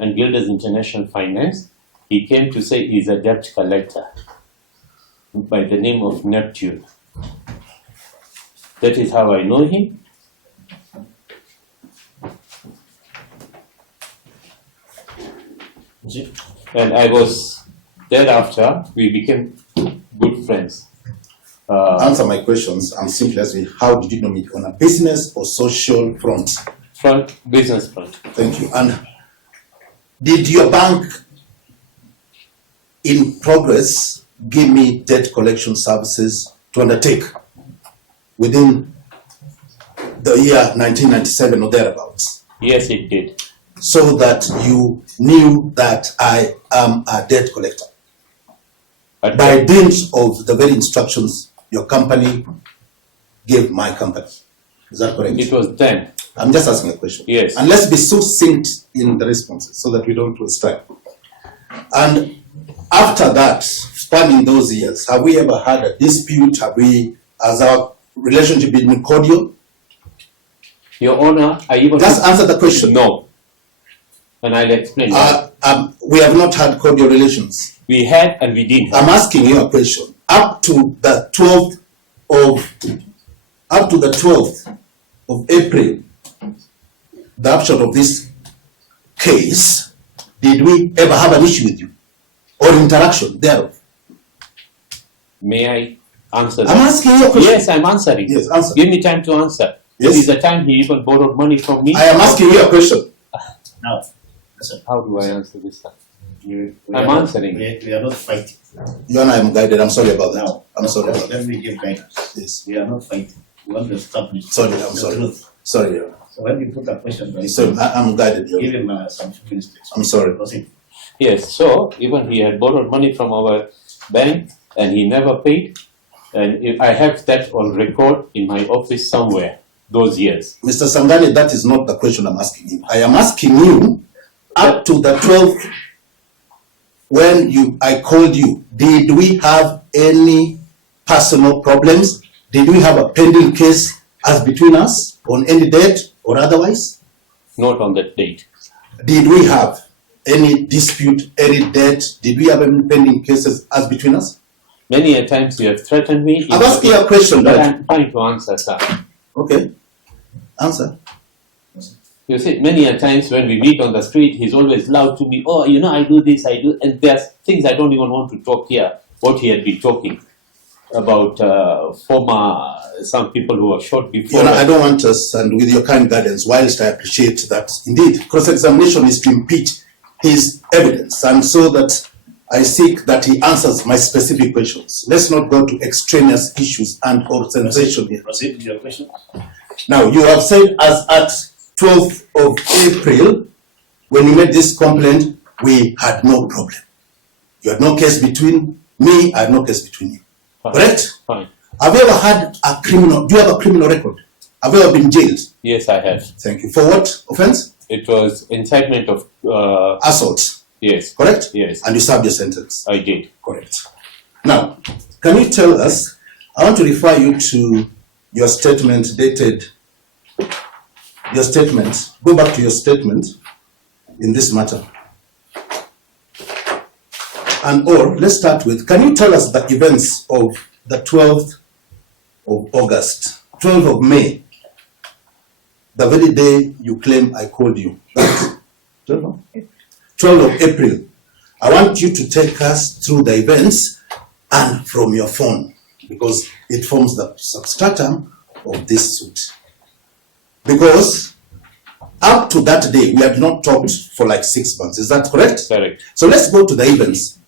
and Gilders International Finance. He came to say he's a debt collector by the name of Neptune. That is how I know him. And I was, thereafter, we became good friends. Answer my questions. I'm simply asking, how did you know me? On a business or social front? Business front. Thank you. And did your bank in progress give me debt collection services to undertake within the year 1997 or thereabouts? Yes, it did. So that you knew that I am a debt collector by dint of the very instructions your company gave my company. Is that correct? It was then. I'm just asking a question. Yes. And let's be succinct in the responses so that we don't waste time. And after that, spanning those years, have we ever had a dispute? Has our relationship been cordial? Your Honor, I even... Just answer the question. No. And I'll explain. We have not had cordial relations. We had and we didn't. I'm asking you a question. Up to the 12th of April, the upshot of this case, did we ever have an issue with you or interaction thereof? May I answer that? I'm asking you a question. Yes, I'm answering. Yes, answer. Give me time to answer. Yes. This is the time he even borrowed money from me. I am asking you a question. Now, how do I answer this? we I'm are answering. We are not fighting. Your Honor, I'm guided. I'm sorry about that. Now, I'm sorry about that. let me give guidance. Yes. We are not fighting. We want to establish Sorry, I'm the sorry. truth. Sorry, Your Honor. So when you put a question, right, So I'm guided, Your give Honor. him some few minutes. I'm sorry. Proceed. Yes, so even he had borrowed money from our bank and he never paid. And if I have that on record in my office somewhere, those years. Mr. Sangani, that is not the question I'm asking you. I am asking you, up to the 12th, when I called you, did we have any personal problems? Did we have a pending case as between us on any debt or otherwise? Not on that date. Did we have any dispute, any debt? Did we have any pending cases as between us? Many a times you have threatened me. I'm asking you a question, But right? I'm trying to answer, sir. Okay. Answer. You see, many a times when we meet on the street, he's always loud to me, oh, you know, I do this, I do, and there's things I don't even want to talk here, what he had been talking about some people who were shot before. You know, I don't want us, and with your kind guidance, whilst I appreciate that, indeed, cross-examination is to impeach his evidence, and so that I seek that he answers my specific questions. Let's not go to extraneous issues and or sensation here. Proceed with your question. Now, you have said as at 12th of April, when you made this complaint, we had no problem. You had no case between me, I had no case between you. Fine. Correct? Fine. Have you ever had a criminal, do you have a criminal record? Have you ever been jailed? Yes, I have. Thank you. For what offense? It was incitement of... Assault. Yes. Correct? Yes. And you served your sentence. I did. Correct. Now, can you tell us, I want to refer you to your statement dated, your statement, go back to your statement in this matter. And or, let's start with, can you tell us the events of the 12th of August, 12th of May, the very day you claim I called you? 12th of April. I want you to take us through the events and from your phone, because it forms the substratum of this suit. Because up to that day, we had not talked for like 6 months. Is that correct? Correct. So let's go to the events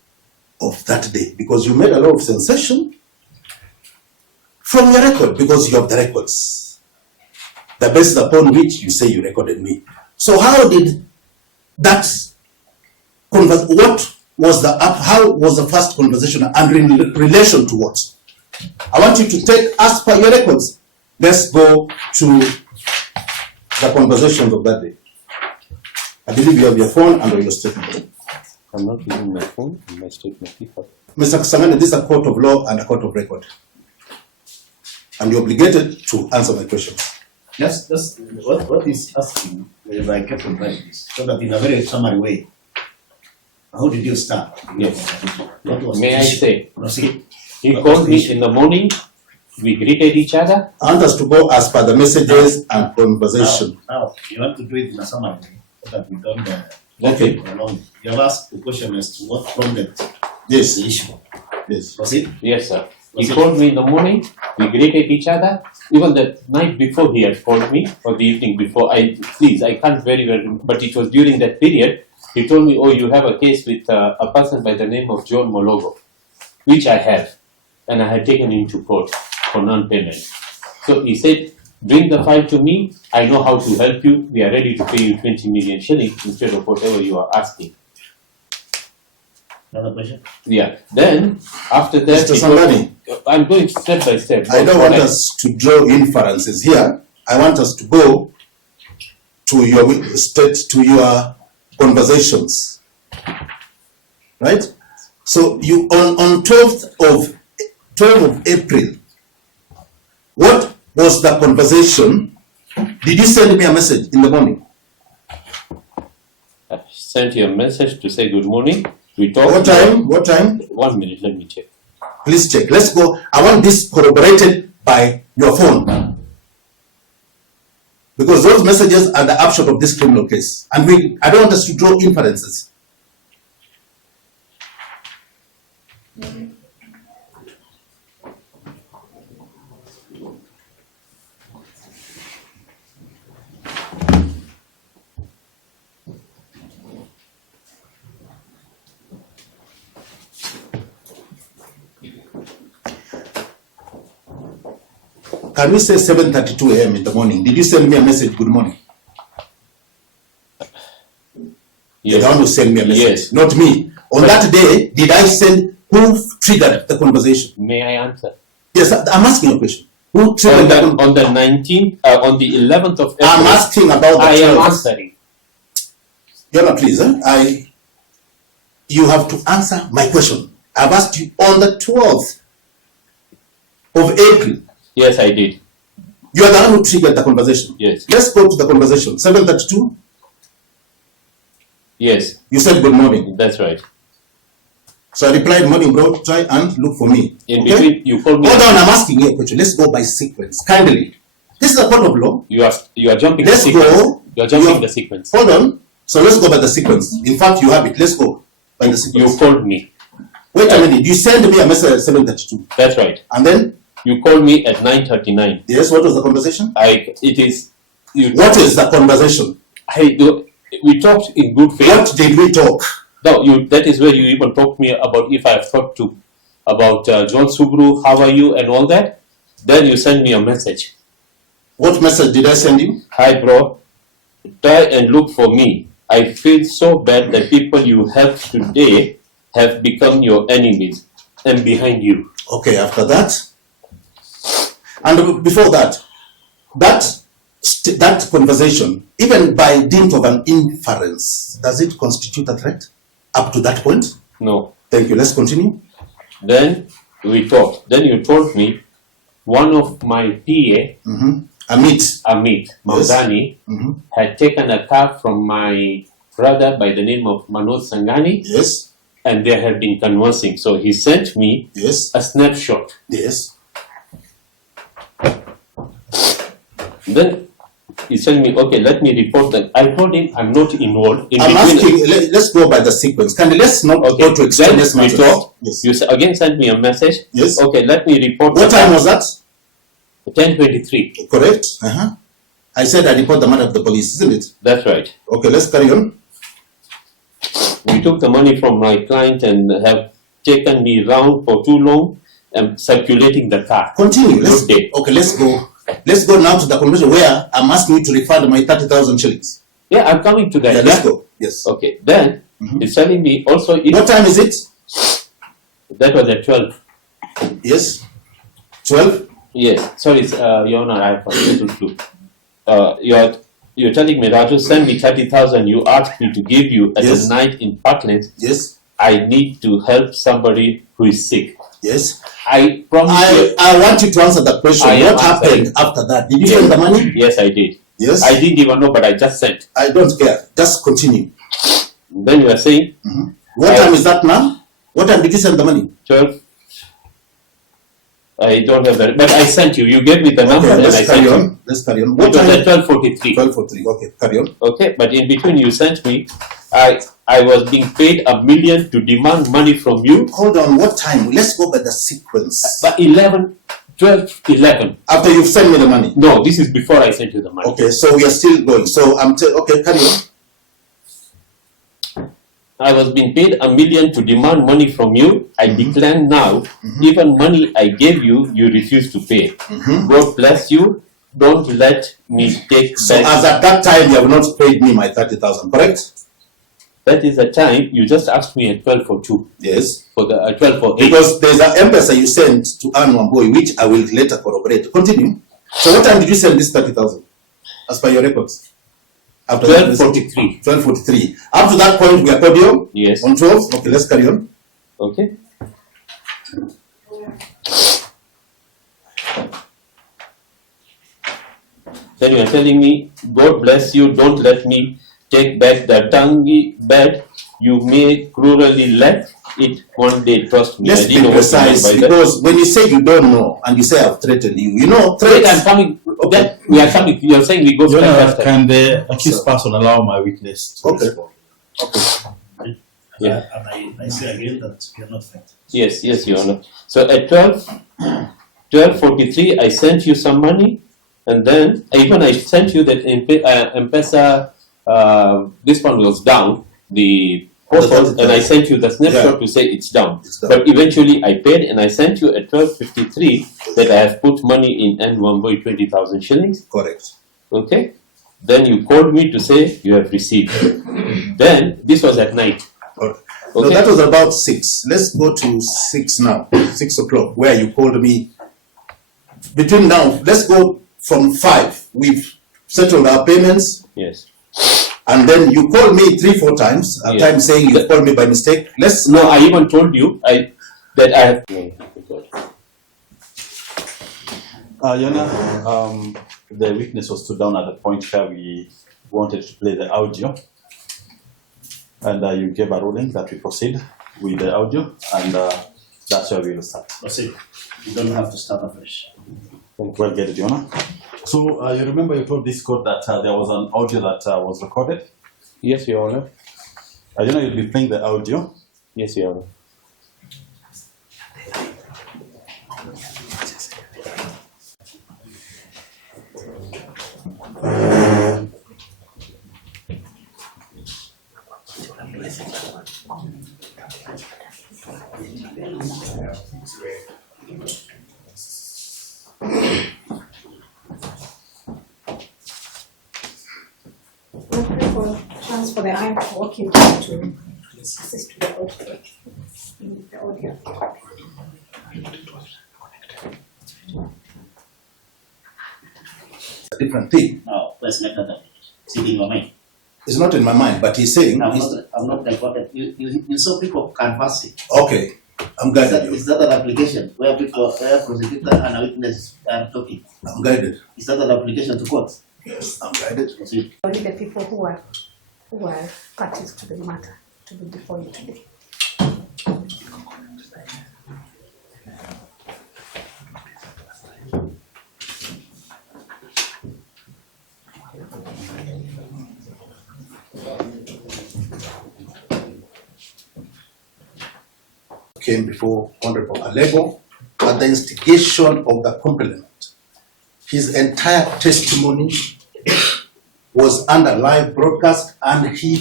of that day, because you made a lot of sensation from your record, because you have the records, the basis upon which you say you recorded me. So how did that what was how was the first conversation and in relation to what? I want you to take as per your records. Let's go to the conversations of that day. I believe you have your phone and your statement. I'm not using my phone in my statement. Mr. Kusangani, this is a court of law and a court of record. And you're obligated to answer my questions. Just what is asking, if I kept on writing this, so that in a very summary way, how did you start? Yes. What was May the I issue? say, Proceed. he What was called the me issue? in the morning, we greeted each other. I want us to go as per the messages and conversation. Now, you want to do it in a summary way, so that we don't Okay. prolong. You have asked the question as to what prompted Yes, the issue. yes. Proceed. Yes, sir. He Proceed. called me in the morning, we greeted each other. Even the night before he had called me, or the evening before, I can't very well remember, but it was during that period, he told me, oh, you have a case with a person by the name of John Mologo, which I have, and I had taken him to court for non-payment. So he said, bring the file to me, I know how to help you, we are ready to pay you 20 million shillings instead of whatever you are asking. Another question? Yeah, then, after that, Mr. he told me- Sambani, I'm going step by step. I don't want us to draw inferences here. I want us to go to your conversations. Right? So you on 12th of April, what was the conversation? Did you send me a message in the morning? I sent you a message to say good morning. We talked. What time? What time? 1 minute, let me check. Please check. Let's go. I want this corroborated by your phone. Because those messages are the upshot of this criminal case. And I don't want us to draw inferences. Can we say 7:32 a.m. in the morning? Did you send me a message, good morning? You don't want to send me a message, Yes. not me. On that day, did I send, who triggered the conversation? May I answer? Yes, I'm asking a question. Who triggered the conversation? On the 19th, on the 11th of April, I'm asking about the I am 12th. answering. Yana, please, you have to answer my question. I've asked you on the 12th of April. Yes, I did. You are the one who triggered the conversation. Yes. Let's go to the conversation. 7:32. Yes, You said good morning. that's right. So I replied, morning, bro. Try and look for me. In Okay? between, you called me. Hold on, I'm asking you a question. Let's go by sequence. Kindly. This is a court of law. You are jumping Let's the sequence. go. You are jumping You- the sequence. Hold on. So let's go by the sequence. In fact, you have it. Let's go by the You sequence. called me. Wait a minute. You sent me a message at 7:32. That's right. And then, You called me at 9:39. yes, what was the conversation? It is. You. What is the conversation? We talked in good faith. What did we talk? No, that is where you even talked to me about if I have thought to, about John Subru, how are you, and all that. Then you send me a message. What message did I send you? Hi, bro. Try and look for me. I feel so bad that people you helped today have become your enemies and behind you. Okay, after that. And before that, that conversation, even by dint of an inference, does it constitute a threat up to that point? No. Thank you. Let's continue. Then we talked. Then you told me one of my PA, Amit. Amit Maudani, Mhm. had taken a car from my brother by the name of Manoj Sangani, Yes. and they had been conversing. So he sent me Yes. a snapshot. Yes. Then he sent me, okay, let me report that. I told him I'm not involved. I'm asking, let's go by the sequence. Let's not Okay, go to then extraneous we matters. talked. Yes. You again sent me a message. Yes. Okay, let me report. What time was that? 10:23. Correct. I said I report the matter to the police, isn't it? That's right. Okay, let's carry on. We took the money from my client and have taken me round for too long and circulating the car. Continue. Good day. Okay, let's go. Let's go now to the conversation where I'm asking you to refund my 30,000 shillings. Yeah, I'm coming to that. Yeah, let's go. Yes. Okay, then he's telling me also if What time is it? that was at 12. Yes. 12? Yes, sorry, Your Honor, I have a little clue. You're telling me, Raju, send me 30,000 you asked me to give you at Yes. the night in Parklands. Yes. I need to help somebody who is sick. Yes. I promise you. I want you to answer the question. I am What happened answering. after that? Did you Yes. send the money? Yes, I did. Yes. I didn't even know, but I just sent. I don't care. Just continue. Then you are saying What time is that now? What time did you send the money? 12. I don't have that, but I sent you. You gave me the number Okay, and I let's sent carry you. on. Let's carry on. It What was at time? 12:43. 12:43. Okay, carry on. Okay, but in between you sent me. I was being paid $1 million to demand money from you. Hold on. What time? Let's go by the sequence. But 11. After you've sent me the money. No, this is before I sent you the money. Okay, so we are still going. So okay, carry on. I was being paid $1 million to demand money from you. I decline now. Even money I gave you, you refuse to pay. God bless you. Don't let me take So back. as at that time, you have not paid me my 30,000, correct? That is the time you just asked me at 12:02 Yes. for the 12:08. Because there's an M-Pesa you sent to Anne Wambui, which I will later corroborate. Continue. So what time did you send this 30,000? As per your records? After 12:43. 12:43. Up to that point, we are cordial? Yes. On 12? Okay, let's carry on. Okay. Then you are telling me, God bless you, don't let me take back the tangy bed you may cruelly let it one day. Trust me. Let's I be didn't know what you meant precise, by that. because when you say you don't know and you say I've threatened you, you know, Wait, I'm threats. coming. Okay. That we are coming. You are saying we go step by step. Can the accused person allow my witness to Okay. respond? Okay. Yeah. And I say again that we are not friends. Yes, Your Honor. So at 12:43, I sent you some money, and then even I sent you that M-Pesa, this one was down, the postcode, and I sent you the snapshot to say it's down. It's down. But eventually I paid, and I sent you at 12:53 that I have put money in N1 20,000 shillings. Correct. Okay. Then you called me to say you have received. Then this was at night. Correct. No, Okay. that was about 6. Let's go to 6 now. 6 o'clock, where you called me. Between now, let's go from 5. We've settled our payments, Yes. and then you called me 3-4 times. At Yeah. times saying you called me by mistake. Let's No, I even told you that I have. Yona, the witness was stood down at the point where we wanted to play the audio, and you gave a ruling that we proceed with the audio, and that's where we will start. That's it. You don't have to start afresh. Well, get it, Yona. So you remember you told this court that there was an audio that was recorded. Yes, Your Honor. Yona, you'll be playing the audio. Yes, Your Honor. Chance for the eye to walk in to assist with the audio. In the audio. a different thing. No, let's make that up. It's in your mind. It's not in my mind, but he's saying, I'm not recorded. You saw people canvassing. okay, I'm guided you. Is that an application where prosecutor and a witness are talking? I'm guided. Is that an application to court? Yes, I'm guided. That's it. Only the people who are parties to the matter to be before you today. Came before Honorable Alebo at the instigation of the complainant. His entire testimony was under live broadcast, and he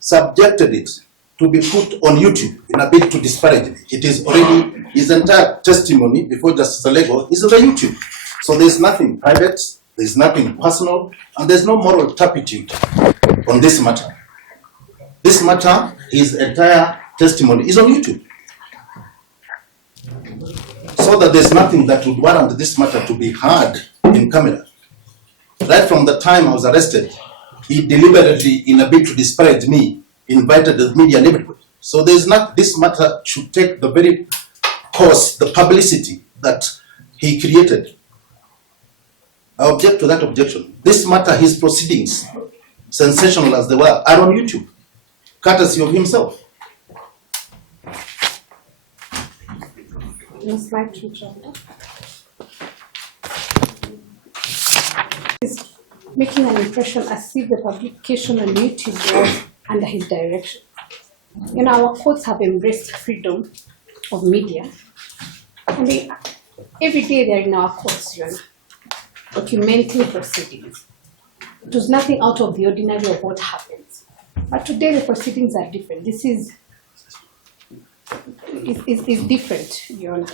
subjected it to be put on YouTube in a bid to disparage me. It is already, his entire testimony before Justice Alebo is on the YouTube. So there's nothing private, there's nothing personal, and there's no moral turpitude on this matter. This matter, his entire testimony is on YouTube. So that there's nothing that would warrant this matter to be heard in camera. Right from the time I was arrested, he deliberately, in a bid to disparage me, invited the media and everybody. So there's not, this matter should take the very cause the publicity that he created. I object to that objection. This matter, his proceedings, sensational as they were, are on YouTube, courtesy of himself. Just like to jump. He's making an impression as if the publication on YouTube was under his direction. You know, our courts have embraced freedom of media, and every day they're in our courts, you know, documenting proceedings. It was nothing out of the ordinary of what happens. But today the proceedings are different. This is different, you know.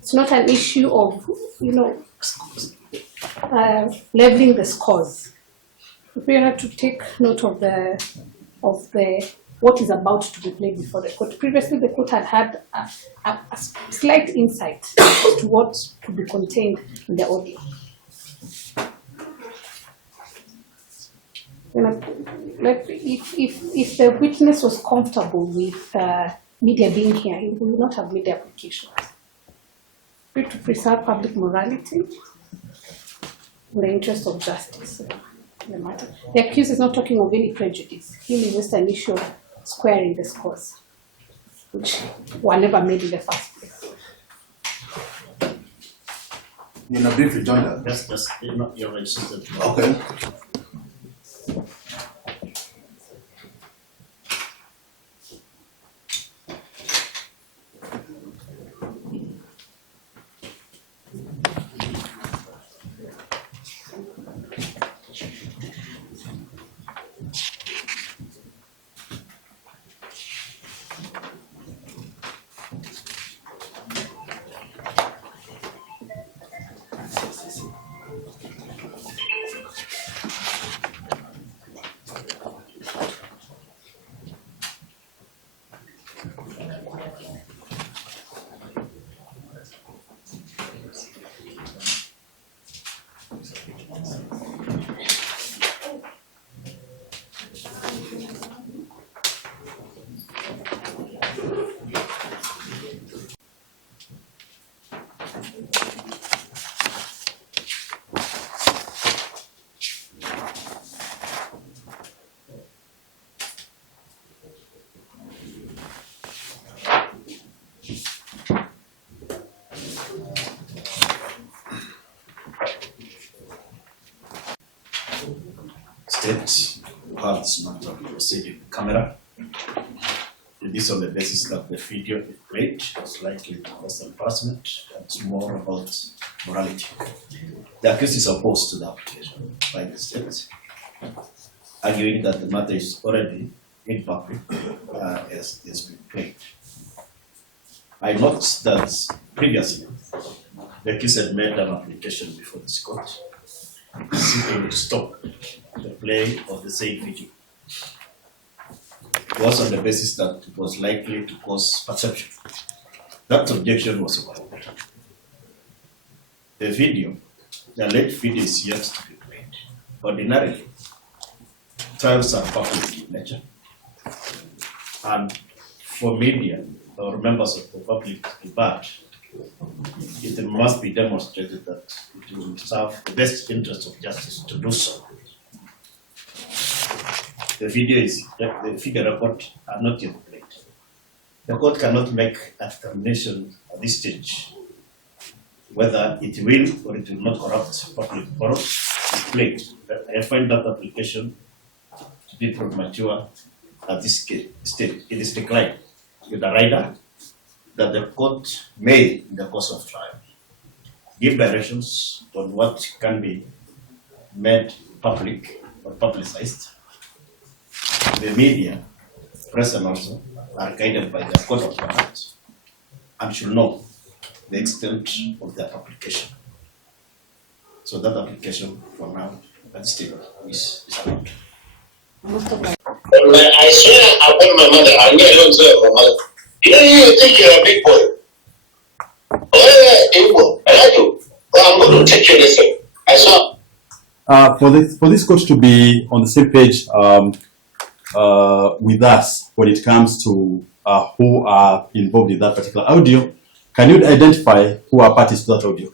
It's not an issue of, you know, leveling the scores. We have to take note of what is about to be played before the court. Previously, the court had a slight insight as to what could be contained in the audio. You know, if the witness was comfortable with media being here, he will not have made the application. We to preserve public morality in the interest of justice. The matter. The accused is not talking of any prejudice. He is just an issue of squaring the scores, which were never made in the first place. In a brief rejoinder. Just not your registered. Okay. State have this matter proceeding camera. This on the basis that the video is played was likely to cause embarrassment and it's more about morality. The accused is opposed to the application by the state, arguing that the matter is already in public as it's been played. I note that previously the accused had made an application before this court seeking to stop the play of the same video. It was on the basis that it was likely to cause perception. That objection was overruled. The video, the alleged video is yet to be played. Ordinarily, trials are public in nature, and for media or members of the public to bat, it must be demonstrated that it will serve the best interest of justice to do so. The video record are not yet played. The court cannot make a determination at this stage whether it will or it will not corrupt public forum is played. I find that application to be premature at this stage. It is declined with the rider that the court may, in the course of trial, give directions on what can be made public or publicized. The media, press and also, are guided by the code of conduct and should know the extent of their application. So that application for now at this stage is allowed. I swear upon my mother, I don't swear upon my mother. You think you're a big boy. I do. I'm going to take you this way. I saw. For this court to be on the same page with us when it comes to who are involved in that particular audio, Can you identify who are parties to that audio?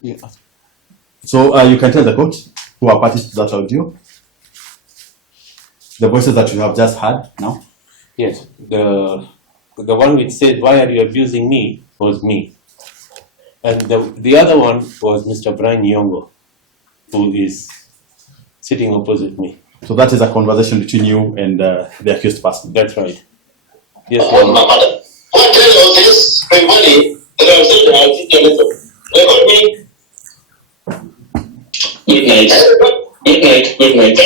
Yeah. So you can tell the court who are parties to that audio. The voices that you have just heard now. Yes, the one which said, "Why are you abusing me?" was me, and the other one was Mr. Brian Yongo, who is sitting opposite me. So that is a conversation between you and the accused person. That's right. Yes. My mother. What tell of this money that I'm saying I'll teach you little. Record me. Good night. Good night. Good night.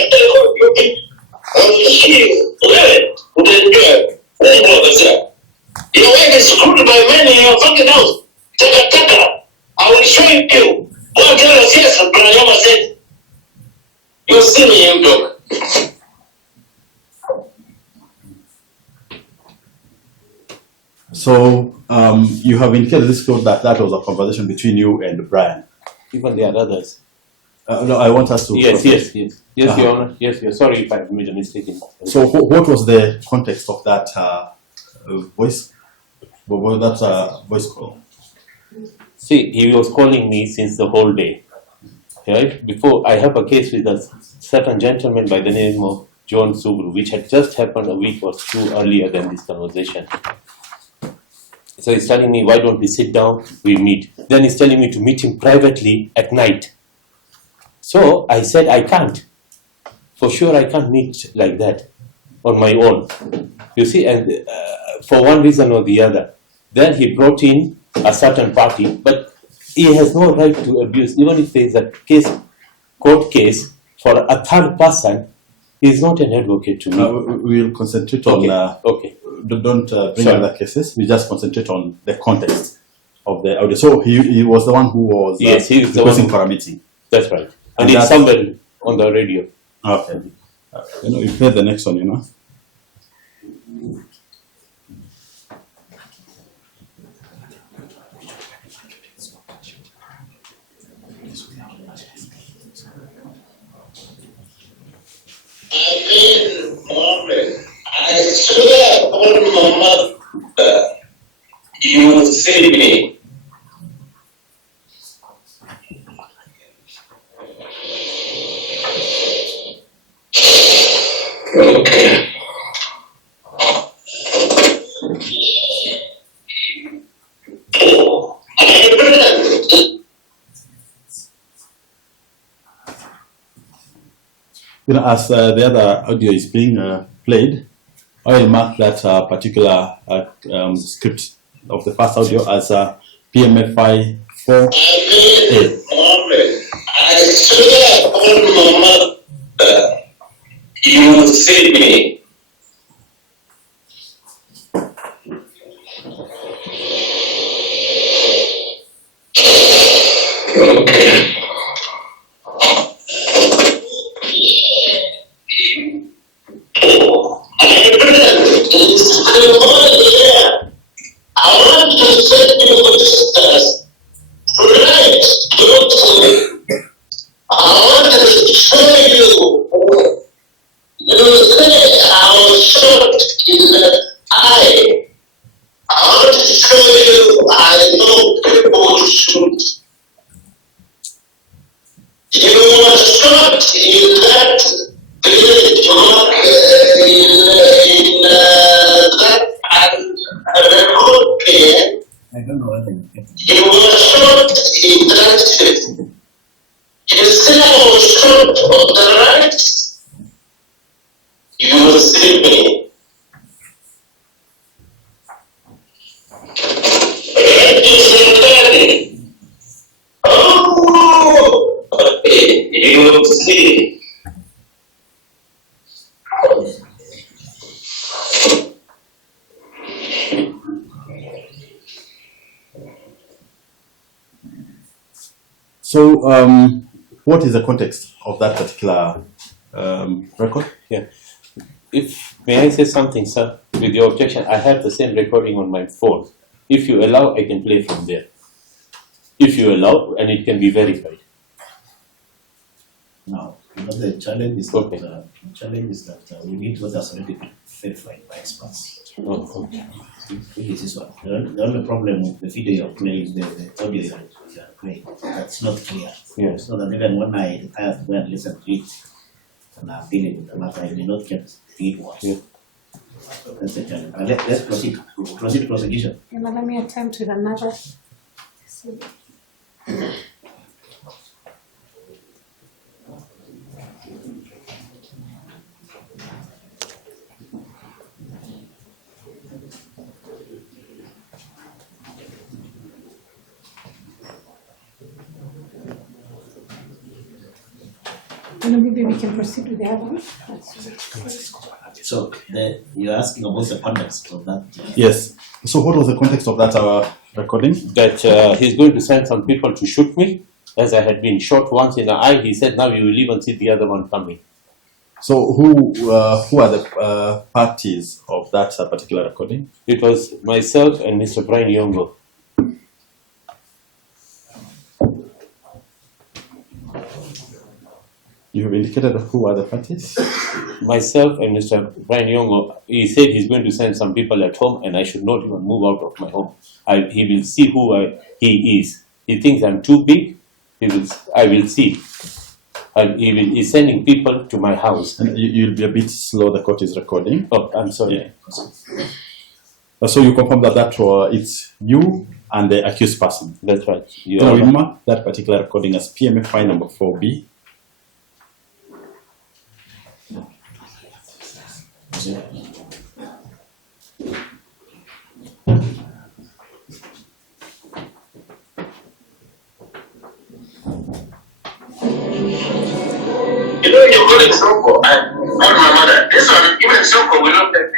Your wife is screwed by men in your fucking house. Taka. I will show you. Go and tell us yes, Brahma said. You see me, you dog. So you have indicated this court that that was a conversation between you and Brian. Even there are others. No, I want us to. Yes, Your Honor. Yes, sorry if I made a mistake in that. So what was the context of that voice? What was that voice call? See, he was calling me since the whole day. Right? Before, I have a case with a certain gentleman by the name of John Sugru, which had just happened a week or two earlier than this conversation. So he's telling me, why don't we sit down, we meet. Then he's telling me to meet him privately at night. So I said, I can't. For sure, I can't meet like that on my own. You see, and for one reason or the other. Then he brought in a certain party, but he has no right to abuse. Even if there is a court case for a third person, he is not an advocate to me. We'll concentrate on. Okay. Don't bring other cases. We just concentrate on the context of the audio. So he was the one who was he was requesting for a meeting. That's right. And it's somewhere on the radio. Okay. You play the next one, I swear on my mother, you will save me. Okay. As the other audio is being played, I will mark that particular script of the first audio as PMFI 4A. I swear on my mother, you will save me. Okay. I want to send you sisters. Right. I want to show you. You say I was shot in the eye. I want to show you I know people shoot. You were shot in that village in that remote care. I don't know whether you get it. You were shot in that city. You say I was shot on the right. You will see me. Right is returning. Oh, you will see. So, what is the context of that particular record? Yeah. May I say something, sir? With your objection, I have the same recording on my phone. If you allow, I can play from there. If you allow, and it can be verified. Now, the challenge is Okay. that we need what has already been verified by experts. Oh, okay. This is what the only problem with the video you're playing is the audio you're playing. That's not clear. Yes. So that even when I retire to go and listen to it, and I'm dealing with the matter, I may not get the it was. Yeah. That's the challenge. Let's proceed. Proceed to prosecution. And let me attempt with another. And maybe we can proceed with the other one. So you're asking about the context of that. Yes. So what was the context of that recording? That he's going to send some people to shoot me, as I had been shot once in the eye. He said now you will even see the other one coming. So who are the parties of that particular recording? It was myself and Mr. Brian Yongo. You have indicated who are the parties? Myself and Mr. Brian Yongo, he said he's going to send some people at home and I should not even move out of my home. He will see who he is. He thinks I'm too big. I will see. He's sending people to my house. And you'll be a bit slow, the court is recording. Oh, I'm sorry. Yeah. So you confirm that it's you and the accused person. That's right. You Can are you remember that particular recording as PMA file number 4B? You know, you're calling Soko. I called my mother. This one, even Soko will not take it.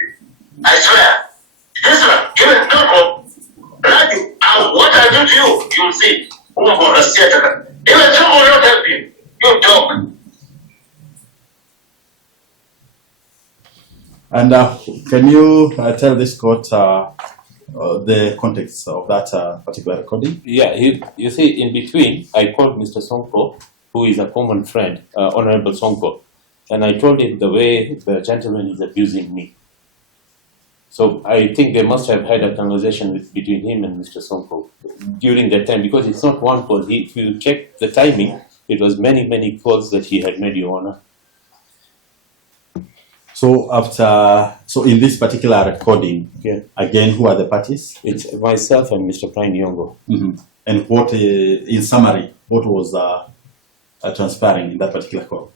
I swear. This one, even Soko, Raju, what I do to you, you'll see. Even Soko will not help you. You talk. And can you tell this court the context of that particular recording? Yeah, you see, in between, I called Mr. Sonko, who is a common friend, Honorable Sonko, and I told him the way the gentleman is abusing me. So I think they must have had a conversation between him and Mr. Sonko during that time, because it's not one call. If you check the timing, it was many, many calls that he had made, Your Honor. So in this particular recording, Yeah. again, who are the parties? It's myself and Mr. Brian Yongo. Mm-hmm. And what, in summary, what was transpiring in that particular call?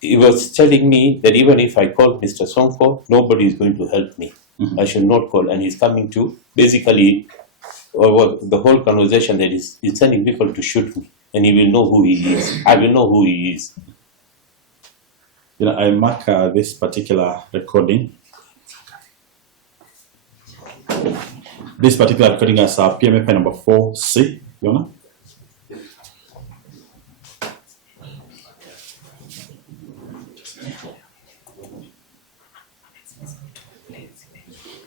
He was telling me that even if I call Mr. Sonko, nobody is going to help me. Mm-hmm. I should not call. And he's coming to basically, the whole conversation that he's sending people to shoot me. And he will know who he is. I will know who he is. You know, I mark this particular recording. This particular recording as PMF number 4C, Yona.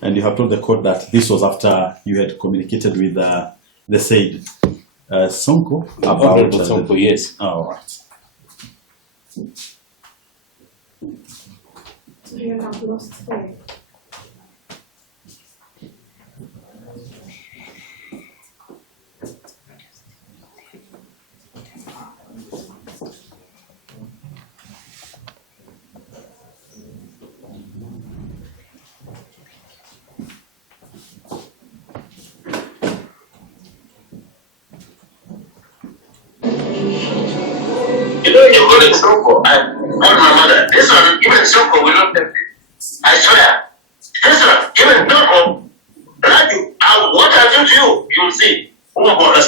And you have told the court that this was after you had communicated with the said Sonko about Sonko, yes. All right. You have lost there. You know, you're calling Soko. I called my mother. This one, even Soko will not take it. I swear. This one, even Soko, Raju, what I do to you, you'll see. Even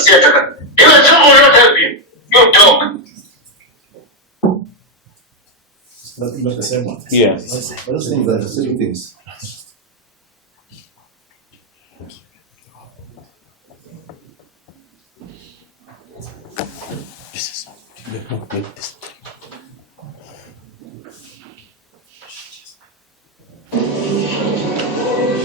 Soko will not help you. You talk. Not the same one. Yeah. Those things are the same things.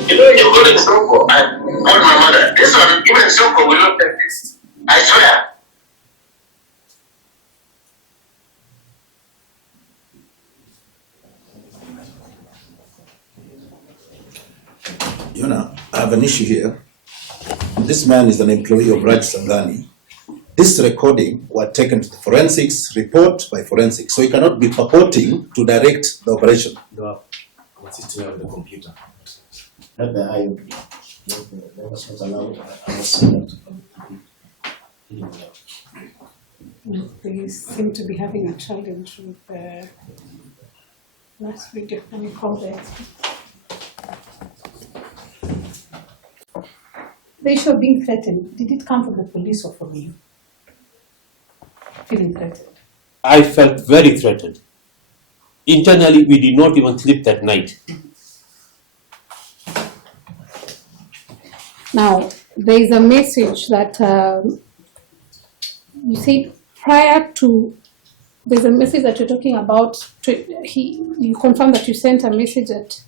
You know, you're calling Soko. I called my mother. This one, even Soko will not take this. I swear. Yona, I have an issue here. This man is an employee of Raj Sangani. This recording was taken to the forensics report by forensics, so he cannot be purporting to direct the operation. No, it's on the computer. Not the IOP. That was not allowed. I was sent to They seem to be having a challenge with last video. Let me call the expert. The issue of being threatened, did it come from the police or from you? Feeling threatened? I felt very threatened. Internally, we did not even sleep that night. Now, there is a message that you said prior to, there's a message that you're talking about, you confirmed that you sent a message at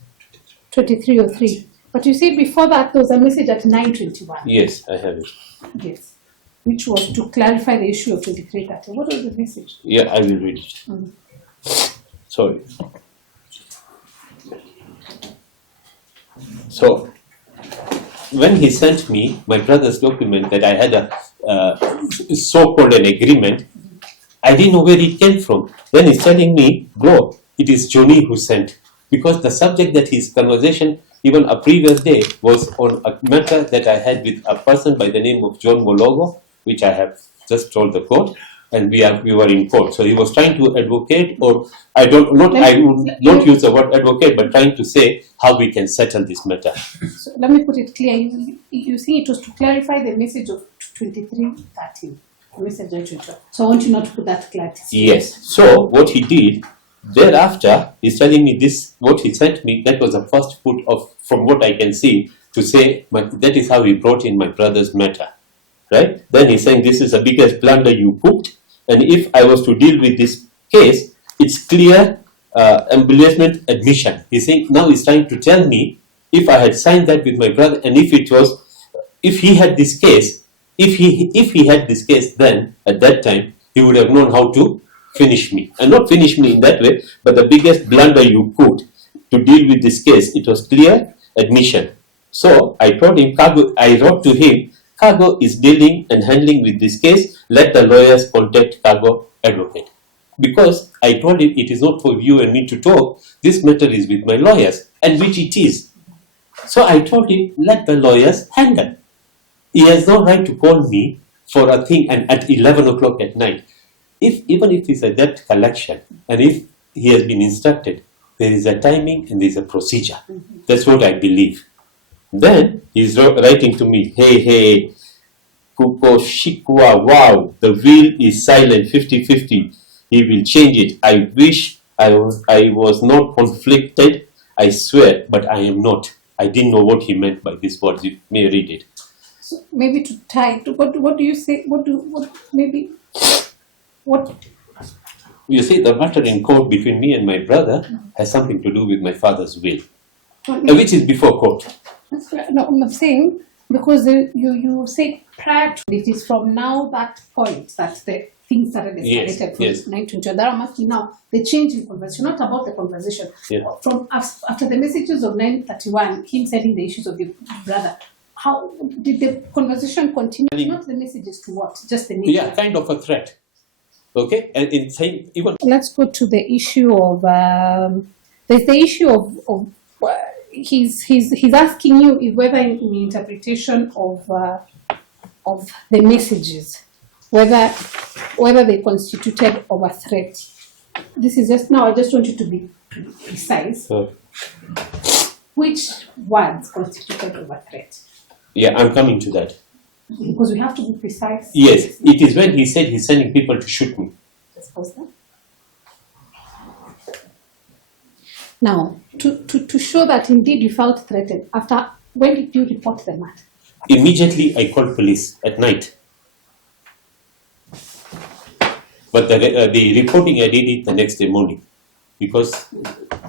23:03. But you said before that there was a message at 9:21. Yes, I have it. Yes. Which was to clarify the issue of 23:30. What was the message? Yeah, I will read it. Sorry. So, when he sent me my brother's document that I had a so-called an agreement, I didn't know where it came from. Then he's telling me, bro, it is Johnny who sent. Because the subject that his conversation, even a previous day, was on a matter that I had with a person by the name of John Mologo, which I have just told the court, and we were in court. So he was trying to advocate, or I would not use the word advocate, but trying to say how we can settle this matter. So let me put it clear. You see, it was to clarify the message of 23:13. Message on Twitter. So I want you not to put that clarity. Yes. So what he did thereafter, he's telling me this, what he sent me, that was the first foot of, from what I can see, to say that is how he brought in my brother's matter. Right? Then he's saying this is the biggest blunder you cooked, and if I was to deal with this case, it's clear embellishment admission. He's saying now he's trying to tell me if I had signed that with my brother, and if he had this case, if he had this case then at that time, he would have known how to finish me, and not finish me in that way, but the biggest blunder you could to deal with this case, it was clear admission. So I told him, I wrote to him, Cargo is dealing and handling with this case, let the lawyers contact Cargo advocate. Because I told him it is not for you and me to talk, this matter is with my lawyers, and which it is. So I told him, let the lawyers handle. He has no right to call me for a thing and at 11 o'clock at night. Even if it's a debt collection, and if he has been instructed, there is a timing and there is a procedure. That's what I believe. Then he's writing to me, hey, Kukoshikwa, wow, the wheel is silent, 50-50. He will change it. I wish I was not conflicted, I swear, but I am not. I didn't know what he meant by these words. You may read it. So maybe to tie to what do you say? What? You see, the matter in court between me and my brother has something to do with my father's will, which is before court. That's right. No, I'm saying because you say prior to it is from now that point that the things started escalated from 9:20. That I'm asking now the change in conversation, not about the conversation. Yeah. From after the messages of 9:31, him setting the issues of the brother. How did the conversation continue? Not the messages to what? Just the nature. Yeah, kind of a threat. Okay, and in saying even. Let's go to the issue of. There's the issue of he's asking you whether in the interpretation of the messages, whether they constituted of a threat. This is just now. I just want you to be precise. Which words constituted of a threat? Yeah, I'm coming to that. Because we have to be precise. Yes, it is when he said he's sending people to shoot me. Just pause there. Now, to show that indeed you felt threatened, when did you report the matter? Immediately, I called police at night. But the reporting, I did it the next day morning, because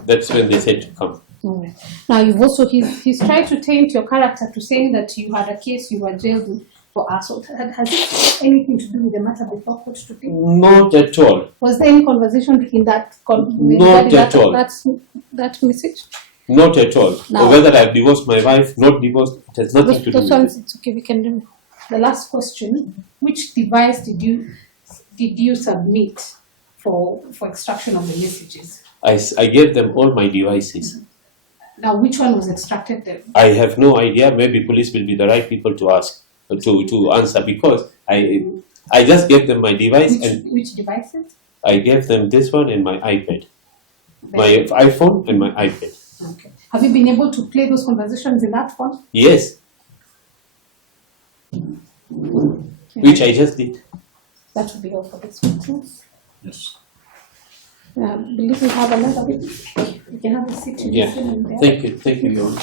that's when they said to come. Right. Now, you've also, he's tried to taint your character to saying that you had a case, you were jailed for assault. Has it anything to do with the matter before court today? Not at all. Was there any conversation between that? Not at all. That message? Not at all. No. Or whether I've divorced my wife, not divorced, it has nothing to do Those with ones, it. it's okay, we can do. The last question, which device did you submit for extraction of the messages? I gave them all my devices. Now, which one was extracted then? I have no idea. Maybe police will be the right people to ask, to answer, because I just gave them my device and Which devices? I gave them this one and my iPad. My iPhone and my iPad. Okay. Have you been able to play those conversations in that phone? Yes. Which I just did. That would be all for this witness. Yes. I believe we have another witness. We can have a seat in Yeah. there. Thank you, Your Honor.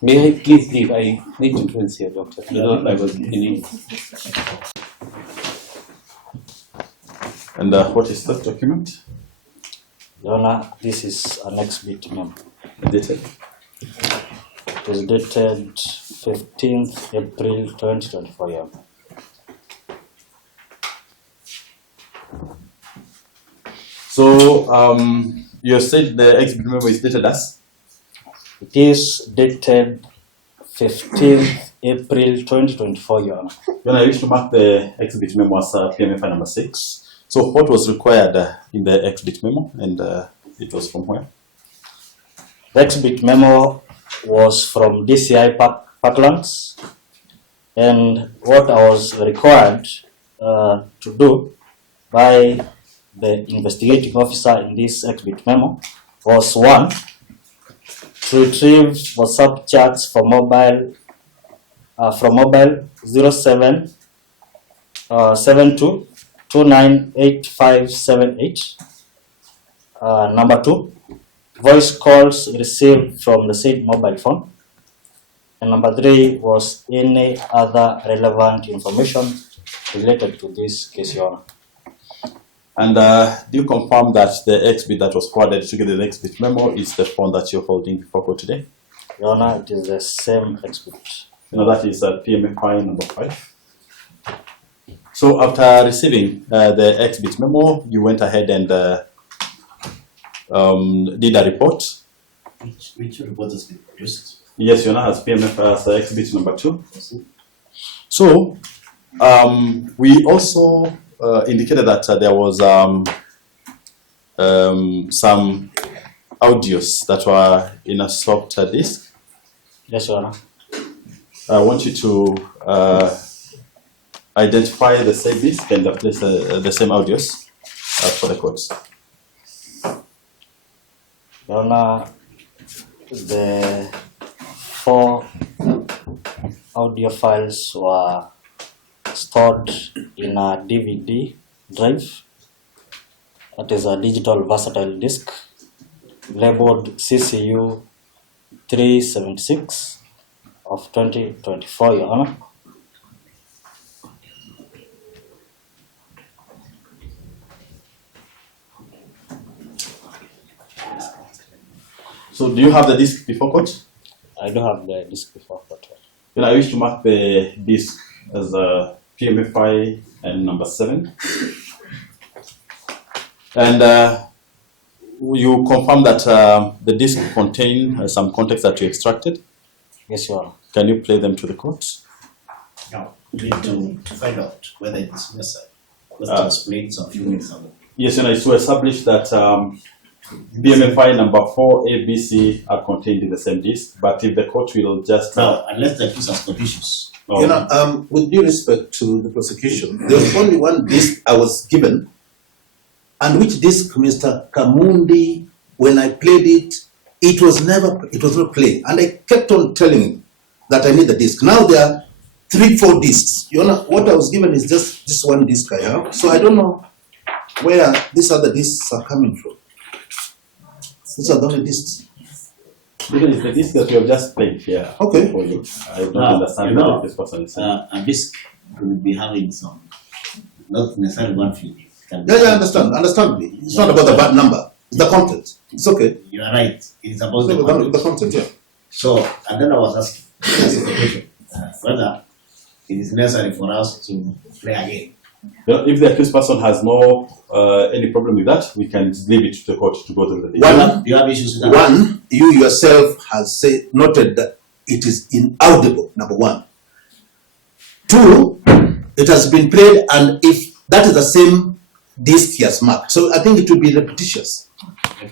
May I please leave? I need to go and see a doctor. You know, I was in it. And what is that document? Your Honor, this is an exhibit memo. Dated. It is dated 15th April 2024. Your Honor. So you said the exhibit memo is dated as? It is dated 15th April 2024. Your Honor. When I wish to mark the exhibit memo as PMFI number 6. So what was required in the exhibit memo, and it was from where? The exhibit memo was from DCI Parklands, and what I was required to do by the investigating officer in this exhibit memo was 1, to retrieve WhatsApp chats from mobile 07 72 298578. Number 2, voice calls received from the said mobile phone. And number 3 was any other relevant information related to this case, Your Honor. And do you confirm that the exhibit that was forwarded together the exhibit memo is the phone that you're holding before court today? Your Honor, it is the same exhibit. You know, that is PMFI number 5. So after receiving the exhibit memo, you went ahead and did a report. Which report has been produced? Yes, Your Honor, as PMF as exhibit number 2. So we also indicated that there was some audios that were in a soft disk. Yes, Your Honor. I want you to identify the same disk and place the same audios for the courts. Your Honor, the 4 audio files were stored in a DVD drive. That is a digital versatile disk labeled CCU 376 of 2024, Your Honor. So do you have the disk before court? I do have the disk before court. Then I wish to mark the disk as a PMFI and number 7. And you confirm that the disk contained some context that you extracted. Yes, Your Honor. Can you play them to the courts? Now, we need to find out whether it is necessary. Let's explain some few minutes ago. Yes, and it's to establish that PMFI number 4 ABC are contained in the same disk, but if the court will just Now, unless the accused has got issues. You know, with due respect to the prosecution, there was only one disc I was given, and which disc, Mr. Kamundi, when I played it, it was not playing, and I kept on telling him that I need the disc. Now there are 3-4 discs. You know, what I was given is just this one disc I have, so I don't know where these other discs are coming from. These are the only discs. Because it's the disk that you have just played here. Okay. For you. I don't Now, understand you know, what this person is saying. A disk will be having some, not necessarily one field. Yeah, I understand. Understandably, it's not about the bad number. It's the content. It's okay. You are right. It's about It's the about content. the content, yeah. So, and then I was asking the question whether it is necessary for us to play again. If the accused person has no any problem with that, we can leave it to the court to go through the details. You have issues with that? One, you yourself has noted that it is inaudible, number one. Two, it has been played, and if that is the same disc he has marked, so I think it will be repetitious.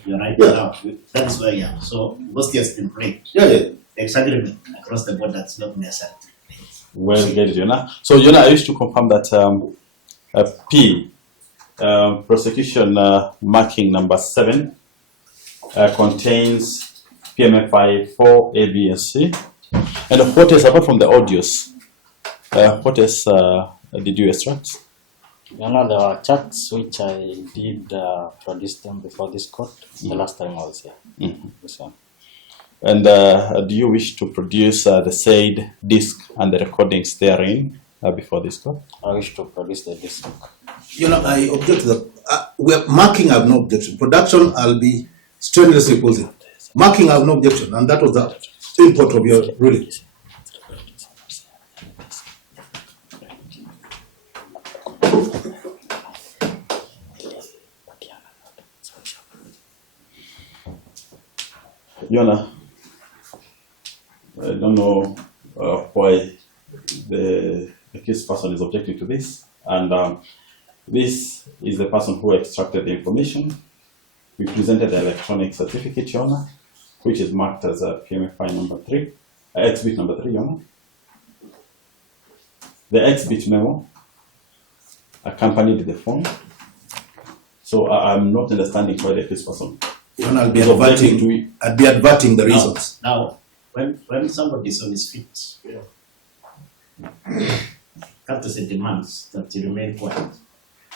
You're right. Yeah. Now, that is where you are. So, most has been played. Yeah. There's agreement across the board that's not necessary. Well, get it, Yona. So, Yona, I wish to confirm that P, prosecution marking number 7, contains PMFI 4, A, B, and C. And what else, apart from the audios, what else did you extract? There were chats which I did produce them before this court the last time I was here. This one. And do you wish to produce the said disc and the recordings therein before this court? I wish to produce the disc. I object to the we're marking. I have no objection. Production, I'll be strenuously opposing. Marking, I have no objection, and that was the import of your ruling. Yona, I don't know why the accused person is objecting to this, and this is the person who extracted the information. We presented the electronic certificate, Yona, which is marked as a PMFI number 3, exhibit number 3, Yona. The exhibit memo accompanied the form. So I'm not understanding why the accused person. I'll be adverting the reasons. Now, when somebody is on his feet, courtesy demands that you remain quiet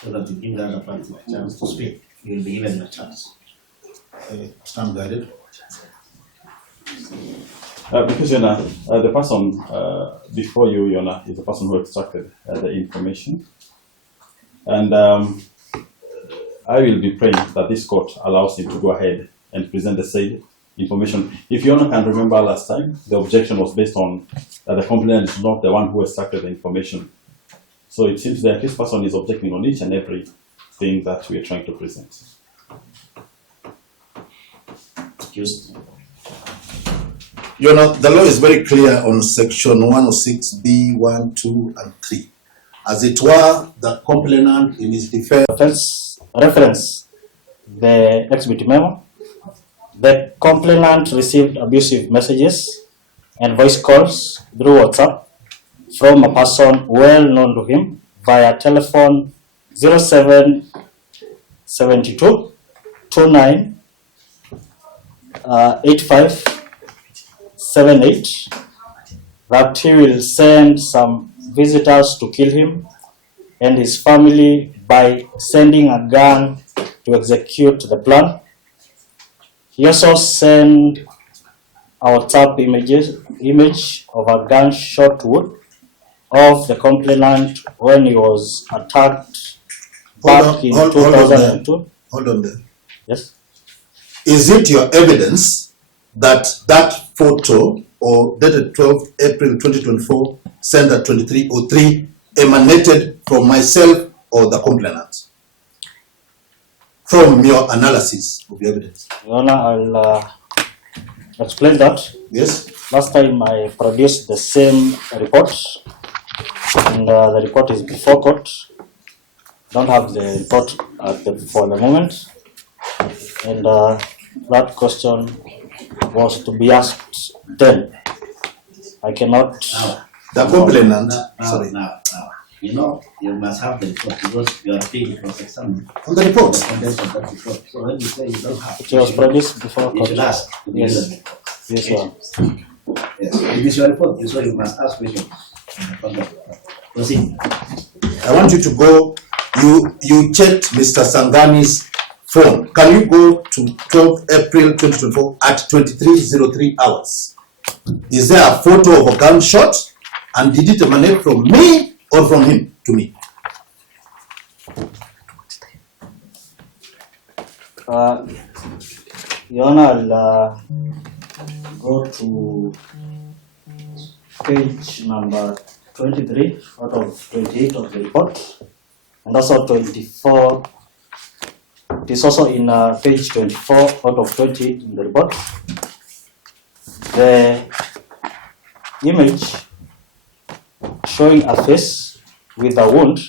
so that you give the other party a chance to speak. You will be given a chance. Stand guided. Because the person before you, Yona, is the person who extracted the information. And I will be praying that this court allows him to go ahead and present the said information. If Yona can remember last time, the objection was based on that the complainant is not the one who extracted the information. So it seems the accused person is objecting on each and every thing that we are trying to present. Accused. The law is very clear on section 106B, 1, 2, and 3. As it were, the complainant in his defense Reference the exhibit memo. The complainant received abusive messages and voice calls through WhatsApp from a person well known to him via telephone 0772 29 8578 that he will send some visitors to kill him and his family by sending a gun to execute the plan. He also sent a WhatsApp image of a gunshot wound of the complainant when he was attacked back in 2002. Hold on there. Yes. Is it your evidence that that photo, or dated 12th April 2024, sent at 2303, emanated from myself or the complainant? From your analysis of the evidence. Your Honor, I'll explain that. Yes. Last time I produced the same report, and the report is before court. Don't have the report for the moment, and that question was to be asked then. I cannot. The complainant. Sorry. Now. You must have the report because you are being cross-examined. On the report. The contents of that report. So when you say you don't have, It was produced before you court. should ask. Yes. Yes, sir. Yes. It is your report, so you must ask questions. Proceed. I want you to go. You checked Mr. Sangani's phone. Can you go to 12th April 2024 at 23:03 hours? Is there a photo of a gunshot? And did it emanate from me or from him to me? Your Honor, I'll go to page number 23 out of 28 of the report. and also 24. It is also in page 24 out of 20 in the report. The image showing a face with a wound,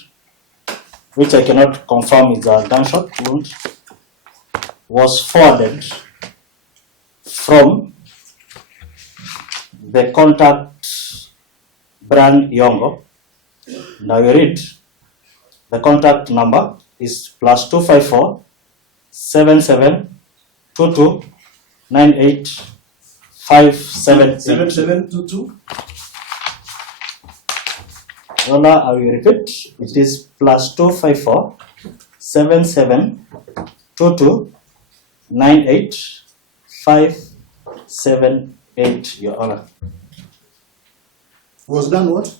which I cannot confirm is a gunshot wound, was forwarded from the contact brand Yongo. Now we read the contact number is +254 77 22 98 57. 7722. Honor, I will repeat. It is +254 77 22 98 578. Your Honor. Was done what?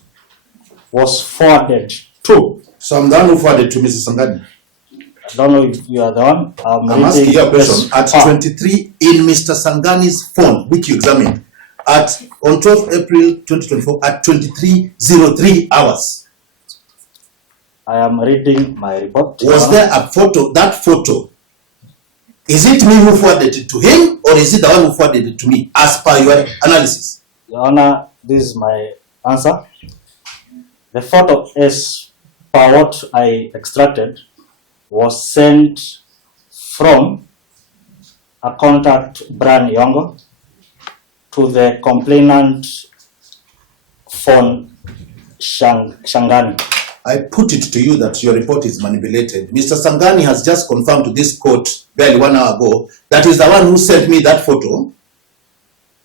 Was forwarded to. So I'm the one who forwarded to Mrs. Sangani. I don't know if you are the one. I'm asking you a question. At Ah. 23 in Mr. Sangani's phone, which you examined, on 12th April 2024 at 23:03 hours. I am reading my report. Your Was Honor. there a photo? That photo, is it me who forwarded it to him, or is it the one who forwarded it to me, as per your analysis? Your Honor, this is my answer. The photo, as per what I extracted, was sent from a contact brand Yongo to the complainant phone Shangani. I put it to you that your report is manipulated. Mr. Sangani has just confirmed to this court barely 1 hour ago that is the one who sent me that photo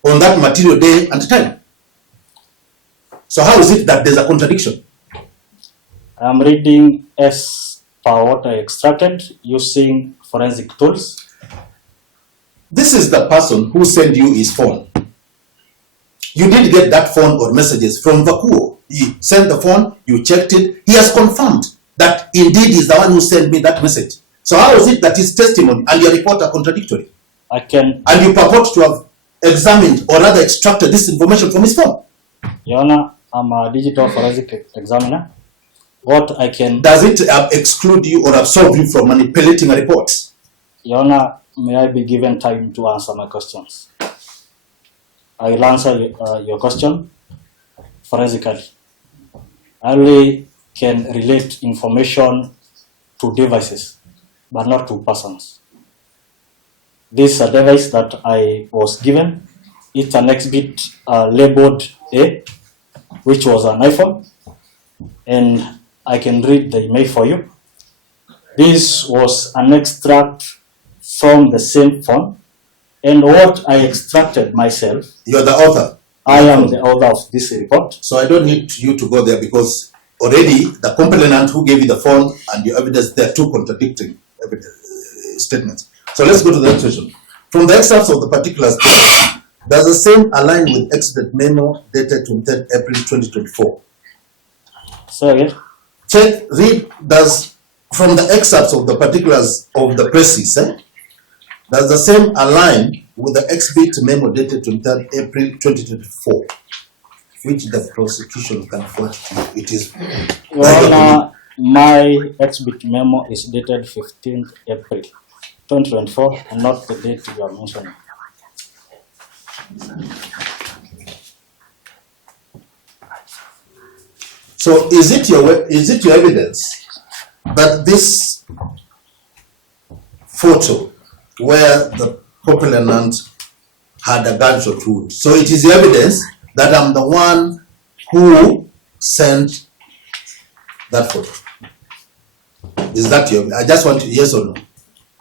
on that material day and time. So how is it that there's a contradiction? I am reading as per what I extracted using forensic tools. This is the person who sent you his phone. You did get that phone or messages from Vakuo. He sent the phone, you checked it. He has confirmed that indeed he's the one who sent me that message. So how is it that his testimony and your report are contradictory? I can, And you purport to have examined or rather extracted this information from his phone? Your Honor, I'm a digital forensic examiner. What I can, Does it exclude you or absolve you from manipulating a report? Your Honor, may I be given time to answer my questions? I will answer your question forensically. I only can relate information to devices, but not to persons. This is a device that I was given. It's an exhibit labeled A, which was an iPhone, and I can read the email for you. This was an extract from the same phone, and what I extracted myself, You're the author. I am the author of this report. So I don't need you to go there because already the complainant who gave you the phone and your evidence, they are two contradicting statements. So let's go to the next question. From the excerpts of the particulars, does the same align with exhibit memo dated 23rd April 2024? So again, Check, read, does, from the excerpts of the particulars of the presses, does the same align with the exhibit memo dated 23rd April 2024, which the prosecution can forward to you? It is Your Honor, my exhibit memo is dated 15th April 2024 and not the date you are mentioning. So is it your evidence that this photo where the complainant had a gunshot wound, so it is your evidence that I'm the one who sent that photo? Is that your, I just want yes or no?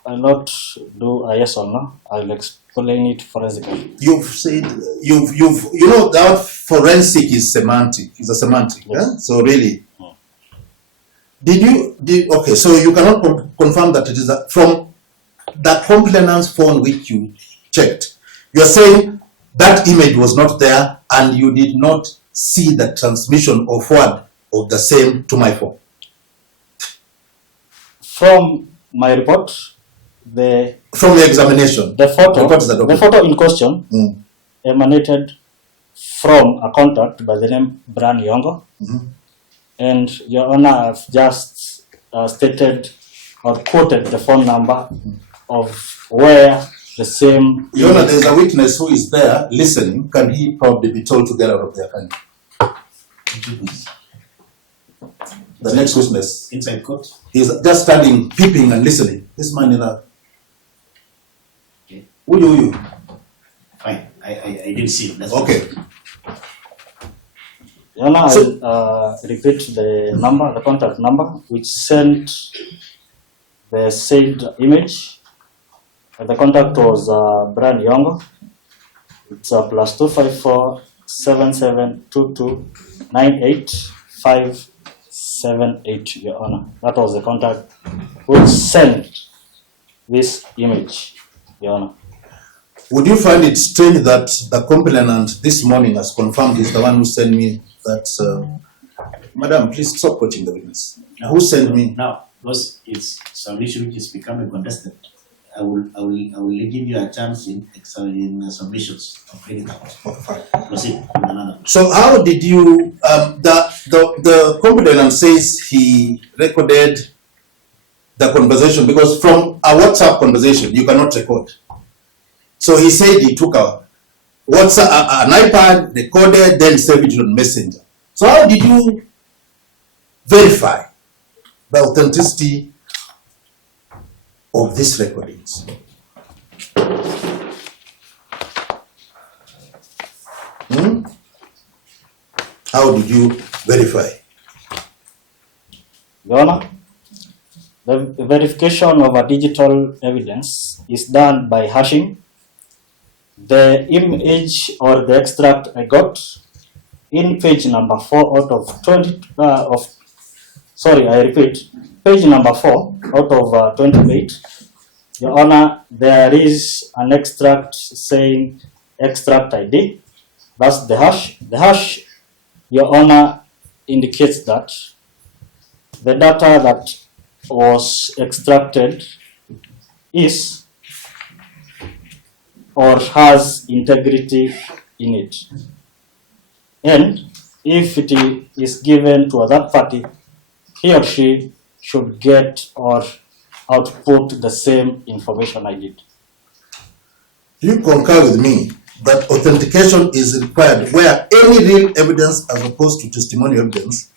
I'll not do a yes or no. I'll explain it forensically. You've said, you know that forensic is semantic, is a semantic, Yes. yeah? So really, okay, so you cannot confirm that it is from the complainant's phone which you checked. You're saying that image was not there and you did not see the transmission or forward of the same to my phone. From my report, From your examination. the photo, Report is a the document. photo in question Mm. emanated from a contact by the name Bran Yongo. Mhm. And Your Honor, I've just stated or quoted the phone number of where the same. Your Honor, there's a witness who is there listening. Can he probably be told to get out of there? Can the next witness? Inside court. He's just standing, peeping and listening. This man in a. Okay. Who? Fine. I didn't see him. That's Okay. Your Honor, I'll repeat the number, the contact number, which sent the said image. The contact was Brian Yongo. It's +254 7722 98578, Your Honor. That was the contact which sent this image, Your Honor. Would you find it strange that the complainant this morning has confirmed is the one who sent me that, Madam, please stop quoting the witness. Who sent me? Now, because it's some issue which is becoming contested, I will give you a chance in submissions of bringing that. Okay, fine. Proceed. So how did you, the complainant says he recorded the conversation because from a WhatsApp conversation, you cannot record. So he said he took a WhatsApp, an iPad, recorded, then saved it on Messenger. So how did you verify the authenticity of these recordings? How did you verify? Your Honor, the verification of a digital evidence is done by hashing the image or the extract I got in page number 4 out of 20 I repeat, page number 4 out of 28. Your Honor, there is an extract saying extract ID. That's the hash. The hash, Your Honor, indicates that the data that was extracted is or has integrity in it. And if it is given to a third party, he or she should get or output the same information I did. Do you concur with me that authentication is required where any real evidence as opposed to testimonial evidence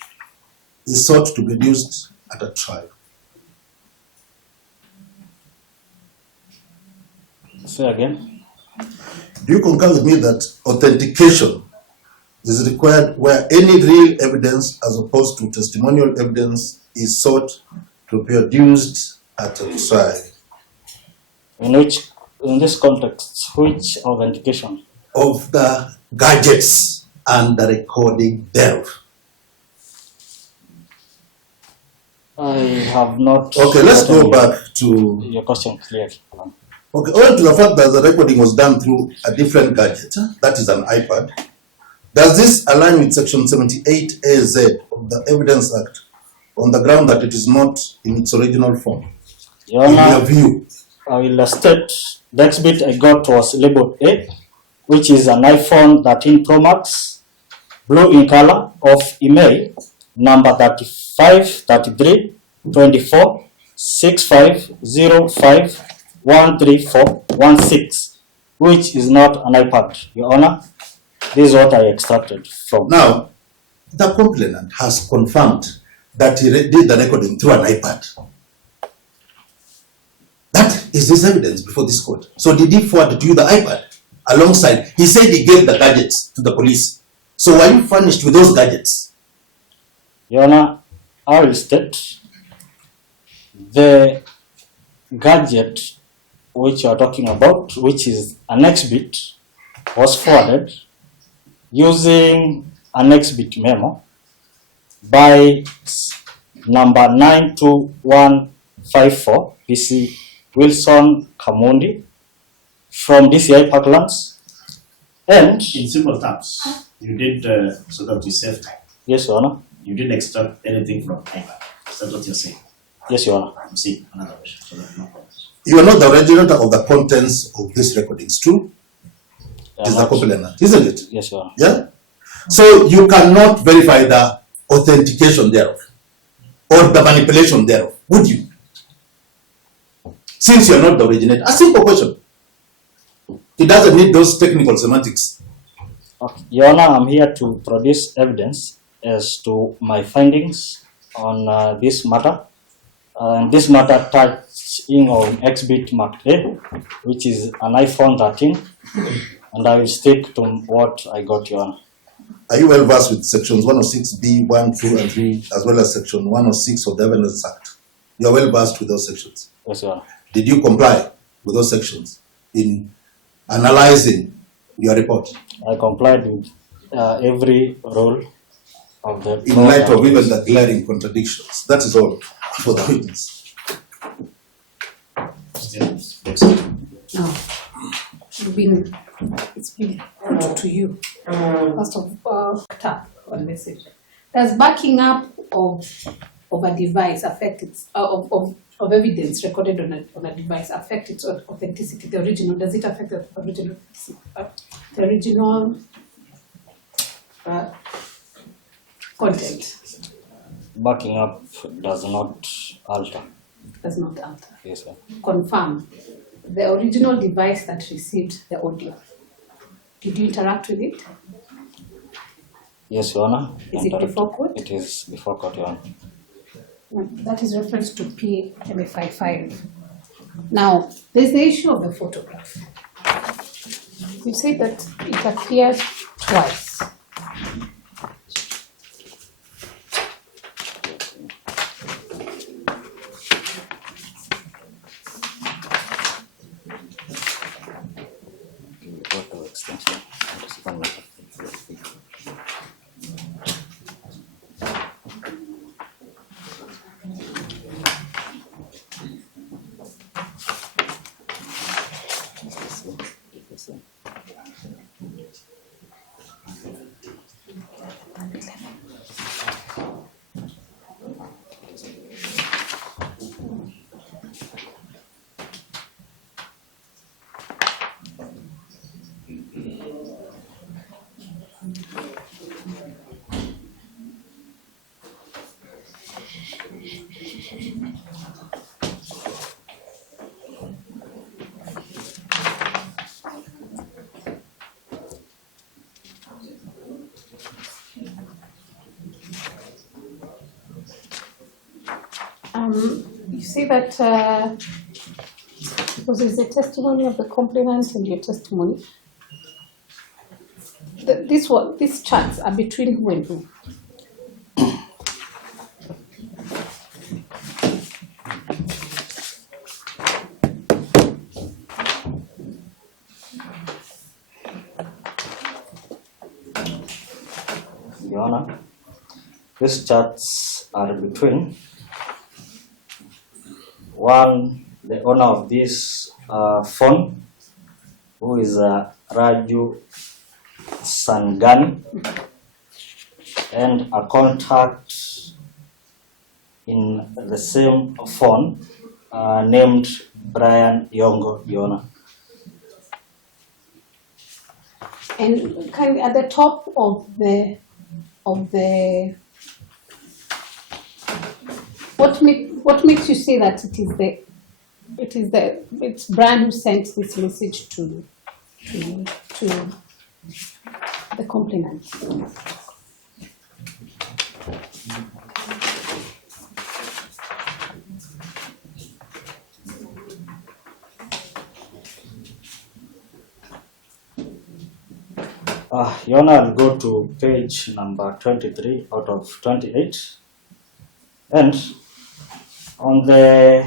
is sought to be used at a trial? Say again. Do you concur with me that authentication is required where any real evidence as opposed to testimonial evidence is sought to be produced at a trial? In this context, which authentication? Of the gadgets and the recording thereof. I have not. Okay, let's go gotten back to. your question clearly. Okay, owing to the fact that the recording was done through a different gadget, that is an iPad, does this align with Section 78AZ of the Evidence Act on the ground that it is not in its original form? Your In Honor, your view, I will state the exhibit I got was labeled A, which is an iPhone 13 Pro Max, blue in color, of email number 35 33 24 6505 13416, which is not an iPad, Your Honor. This is what I extracted from. now, the complainant has confirmed that he did the recording through an iPad. That is this evidence before this court. So did he forward to you the iPad alongside? He said he gave the gadgets to the police. So were you furnished with those gadgets? Your Honor, I will state the gadget which you are talking about, which is an exhibit, was forwarded using an exhibit memo by number 92154 PC Wilson Kamundi from DCI Parklands. And In simple terms, you did so that you save time. yes, Your Honor. You didn't extract anything from iPad. Is that what you're saying? Yes, Your Honor. See another version. So that no problem. You are not the originator of the contents of this recordings, true? It is the complainant, isn't it? Yes, Your Honor. Yeah? So you cannot verify the authentication thereof. or the manipulation thereof? Would you? Since you're not the originator. A simple question. It doesn't need those technical semantics. Okay. Your Honor, I'm here to produce evidence as to my findings on this matter. This matter touching on exhibit mark A, which is an iPhone 13, and I will stick to what I got, Your Honor. Are you well versed with sections 106B, 1, 2, and 3, as well as section 106 of the Evidence Act? You are well versed with those sections. Yes, Your Honor. Did you comply with those sections in analyzing your report? I complied with every rule of the In light of even the glaring contradictions. That is all for the witness. No. It's been put to you. First of all, tap on message. Does backing up of a device affect its of evidence recorded on a device affect its authenticity? The original, does it affect the original? The original content Backing up does not alter. does not alter. Yes, sir. Confirm the original device that received the audio. Did you interact with it? Yes, Your Honor. Is it before court? It is before court, Your Honor. That is reference to PMA55. Now, there's the issue of the photograph. You say that it appears twice. You say that because there's a testimony of the complainant and your testimony. These charts are between who and who? Your Honor, these charts are between one, the owner of this phone, who is Raju Sangani, and a contact in the same phone named Brian Yongo, Your Honor. And kind of at the top of the what makes you say that it's Brian who sent this message to the complainant? Your Honor, I'll go to page number 23 out of 28. And on the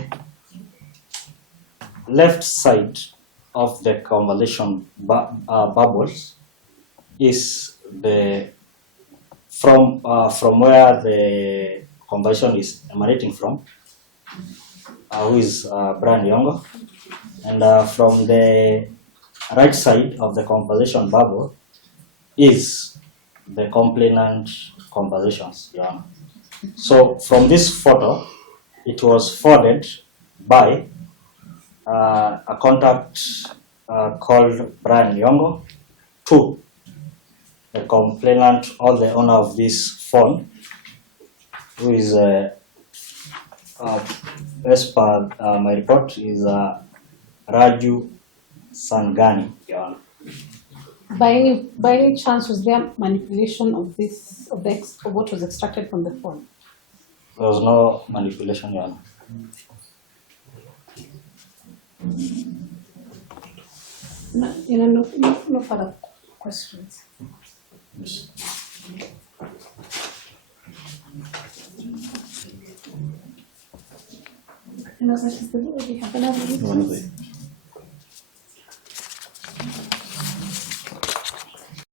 left side of the conversation bubbles is the from where the conversation is emanating from, who is Brian Yongo, and from the right side of the conversation bubble is the complainant conversations, Your Honor. So from this photo, it was forwarded by a contact called Brian Yongo to the complainant or the owner of this phone, who is as per my report, is Raju Sangani, Your Honor. By any chance, was there manipulation of this of what was extracted from the phone? There was no manipulation, Your Honor. No further questions. Yes. That is the way we have another. One of the-